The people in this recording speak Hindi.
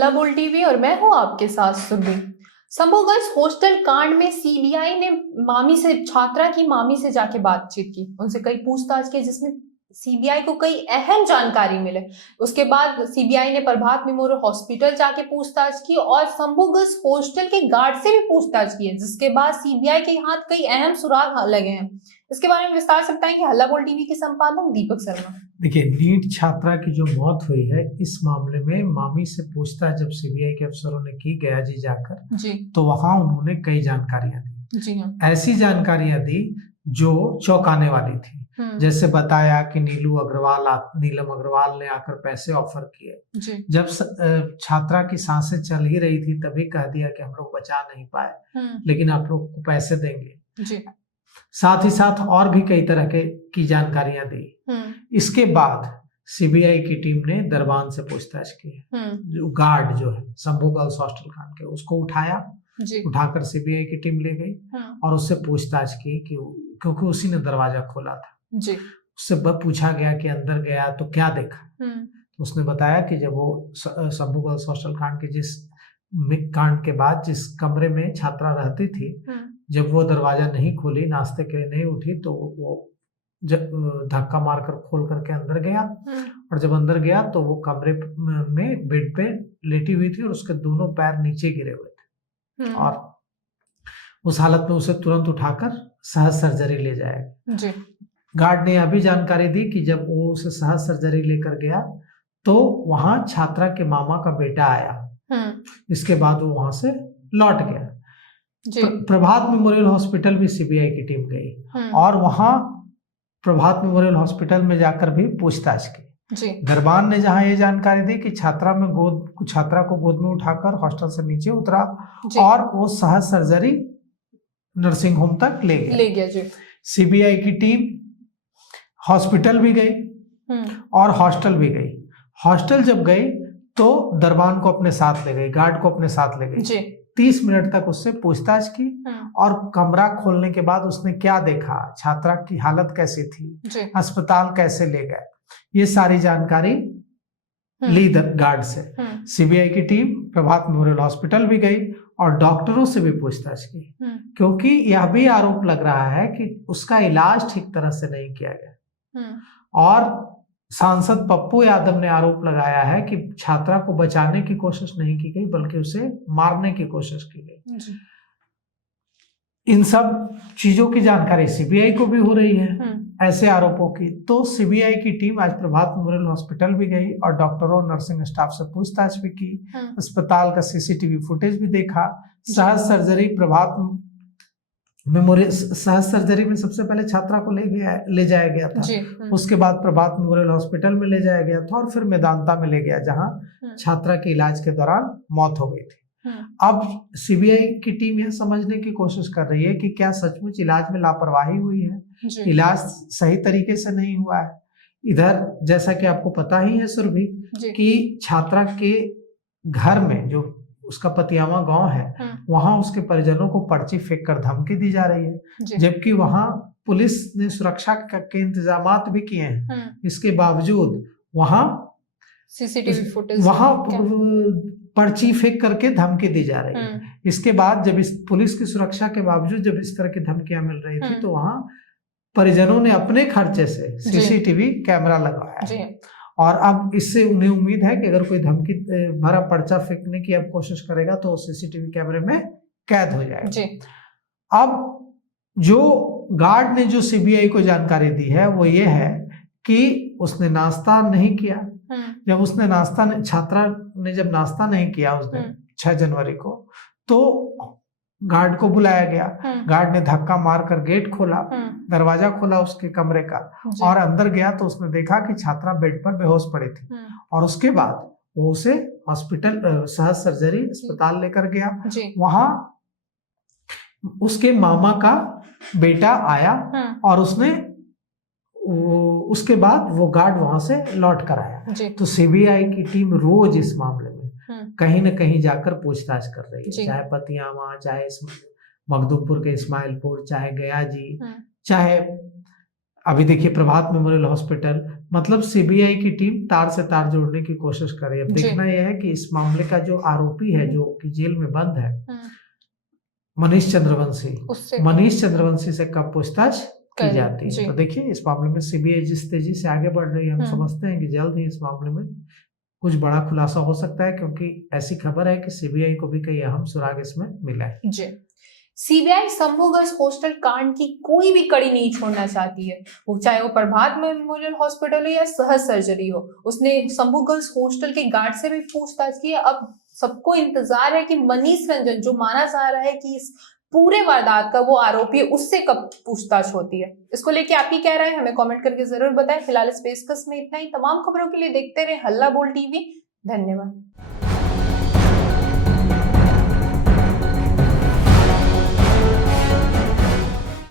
हल्ला बोल टीवी और मैं हूं आपके साथ सुरभि। संभव गर्ल्स हॉस्टल कांड में सीबीआई ने छात्रा की मामी से जाके बातचीत की, उनसे कई पूछताछ की, जिसमें सीबीआई को कई अहम जानकारी मिले। उसके बाद सीबीआई ने प्रभात मेमोरियल हॉस्पिटल जाके पूछताछ की और संभव गर्ल्स हॉस्टल के गार्ड से भी पूछताछ की है, जिसके बाद सीबीआई के हाथ कई अहम सुराग लगे हैं। इसके बारे में विस्तार से बताएंगे हल्ला बोल टीवी के संपादक दीपक शर्मा। देखिए, नीट छात्रा की जो मौत हुई है, इस मामले में मामी से पूछताछ जब सीबीआई के अफसरों ने की गया जी जाकर जी, तो वहां उन्होंने कई जानकारियां दी। जी हाँ। ऐसी जानकारियां दी जो चौंकाने वाली थी। जैसे बताया कि नीलम अग्रवाल ने आकर पैसे ऑफर किए। जब छात्रा की सांसें चल ही रही थी तभी कह दिया कि हम लोग बचा नहीं पाए, लेकिन आप लोग को पैसे देंगे जी। साथ ही साथ और भी कई तरह की जानकारियां दी। इसके बाद सीबीआई की टीम ने दरबान से पूछताछ की। जो गार्ड जो है संभव गर्ल्स हॉस्टल कांड के, उसको उठाकर सीबीआई की टीम ले गई और उससे पूछताछ की कि क्योंकि उसी ने दरवाजा खोला था जी। उससे पूछा गया कि अंदर गया तो क्या देखा। तो उसने बताया कि जब वो संभव गर्ल्स हॉस्टल कांड के बाद जिस कमरे में छात्रा रहती थी, जब वो दरवाजा नहीं खोली, नाश्ते के लिए नहीं उठी, तो वो धक्का मारकर खोल करके अंदर गया। और जब अंदर गया तो वो कमरे में बेड पे लेटी हुई थी और उसके दोनों पैर नीचे गिरे हुए थे। और उस हालत में उसे तुरंत उठाकर सहज सर्जरी ले जाएगा। गार्ड ने यह भी जानकारी दी कि जब वो उसे सहज सर्जरी लेकर गया तो वहां छात्रा के मामा का बेटा आया। इसके बाद वो वहां से लौट गया। प्रभात मेमोरियल हॉस्पिटल भी सीबीआई की टीम गई और वहां प्रभात मेमोरियल हॉस्पिटल में जाकर भी पूछताछ की। दरबान ने जहां ये जानकारी दी कि छात्रा को गोद में उठाकर हॉस्टल से नीचे उतरा और वो सहज सर्जरी नर्सिंग होम तक ले गया जी। सीबीआई की टीम हॉस्पिटल भी गई और हॉस्टल भी गई। हॉस्टल जब गई तो दरबान को अपने साथ ले गई, गार्ड को अपने साथ ले गई। 30 मिनट तक उससे पूछताछ की और कमरा खोलने के बाद उसने क्या देखा, छात्रा की हालत कैसी थी, अस्पताल कैसे ले गए, ये सारी जानकारी ली गार्ड से। सीबीआई की टीम प्रभात मेमोरियल हॉस्पिटल भी गई और डॉक्टरों से भी पूछताछ की, क्योंकि यह भी आरोप लग रहा है कि उसका इलाज ठीक तरह से नहीं किया गया। और सांसद पप्पू यादव ने आरोप लगाया है कि छात्रा को बचाने की कोशिश नहीं की गई बल्कि उसे मारने की कोशिश की गई। इन सब चीजों की जानकारी सीबीआई को भी हो रही है ऐसे आरोपों की। तो सीबीआई की टीम आज प्रभात मेमोरियल हॉस्पिटल भी गई और डॉक्टरों नर्सिंग स्टाफ से पूछताछ भी की। अस्पताल का सीसीटीवी फुटेज भी देखा। सहज सर्जरी में सबसे पहले छात्रा को ले जाया गया था। उसके बाद प्रभात मेमोरियल हॉस्पिटल में ले जाया गया था और फिर मेदांता में ले गया, जहां छात्रा के इलाज के दौरान मौत हो गई थी। अब सीबीआई की टीम यह समझने की कोशिश कर रही है कि क्या सचमुच इलाज में लापरवाही हुई है, इलाज सही तरीके से नहीं हुआ है। इधर जैसा कि आपको पता ही है सुरभि कि छात्रा के घर में जो उसका पतियावा गांव है, वहां उसके परिजनों को पर्ची फेंक कर धमकी दी जा रही है, जबकि वहां पुलिस ने सुरक्षा के इंतजामात भी किए हैं। इसके बावजूद वहां सीसीटीवी फुटेज पर्ची फेंक करके धमकी दी जा रही है। इसके बाद जब इस पुलिस की सुरक्षा के बावजूद जब इस तरह की धमकियां मिल रही थी तो वहां परिजनों ने अपने खर्चे से सीसीटीवी कैमरा लगवाया है। और अब इससे उन्हें उम्मीद है कि अगर कोई धमकी भरा पर्चा फेंकने की अब कोशिश करेगा तो सीसीटीवी कैमरे में कैद हो जाएगा। अब जो गार्ड ने जो सीबीआई को जानकारी दी है वो ये है कि उसने नाश्ता नहीं किया। जब उसने छात्रा ने जब नाश्ता नहीं किया उस दिन 6 जनवरी को, तो गार्ड को बुलाया गया। गार्ड ने धक्का मारकर गेट खोला, दरवाजा खोला उसके कमरे का और अंदर गया तो उसने देखा कि छात्रा बेड पर बेहोश पड़ी थी। और उसके बाद वो उसे हॉस्पिटल सहज सर्जरी अस्पताल लेकर गया। वहां उसके मामा का बेटा आया और उसके बाद वो गार्ड वहां से लौट कर आया। तो सीबीआई की टीम रोज इस मामले में कहीं न कहीं जाकर पूछताछ कर रही है, चाहे पतियावा, चाहे मखदूमपुर के इस्माइलपुर, चाहे गया जी, चाहे अभी देखिए प्रभात मेमोरियल हॉस्पिटल, मतलब सीबीआई की टीम तार से तार जोड़ने की कोशिश कर रही है। अब जी। देखना यह है कि इस मामले का जो आरोपी है, जो कि जेल में बंद है, मनीष चंद्रवंशी, उससे मनीष चंद्रवंशी से कब पूछताछ की करें, जाती है। जी। तो देखिए इस मामले में सीबीआई जिस तेजी से आगे बढ़ रही है, हम हम्म। समझते हैं कि जल्द ही इस मामले में कुछ बड़ा खुलासा हो सकता है, क्योंकि ऐसी खबर है कि सीबीआई को भी कई अहम सुराग इसमें मिला है। जी। सीबीआई शंभू गर्ल्स हॉस्टल कांड की कोई भी कड़ी नहीं छोड़ना चाहती है, वो चाहे वो प्रभात मेमोरियल हॉस्पिटल हो या सहज सर्जरी हो। उसने शंभू गर्ल्स हॉस्टल के गार्ड से भी पूछताछ की है। अब सबको इंतजार है कि मनीष रंजन, जो माना जा रहा है कि इस पूरे वारदात का वो आरोपी है, उससे कब पूछताछ होती है। इसको लेके आपकी क्या राय है, हमें कमेंट करके जरूर बताएं। फिलहाल इस पेशकश में इतना ही। तमाम खबरों के लिए देखते रहे हल्ला बोल टीवी। धन्यवाद।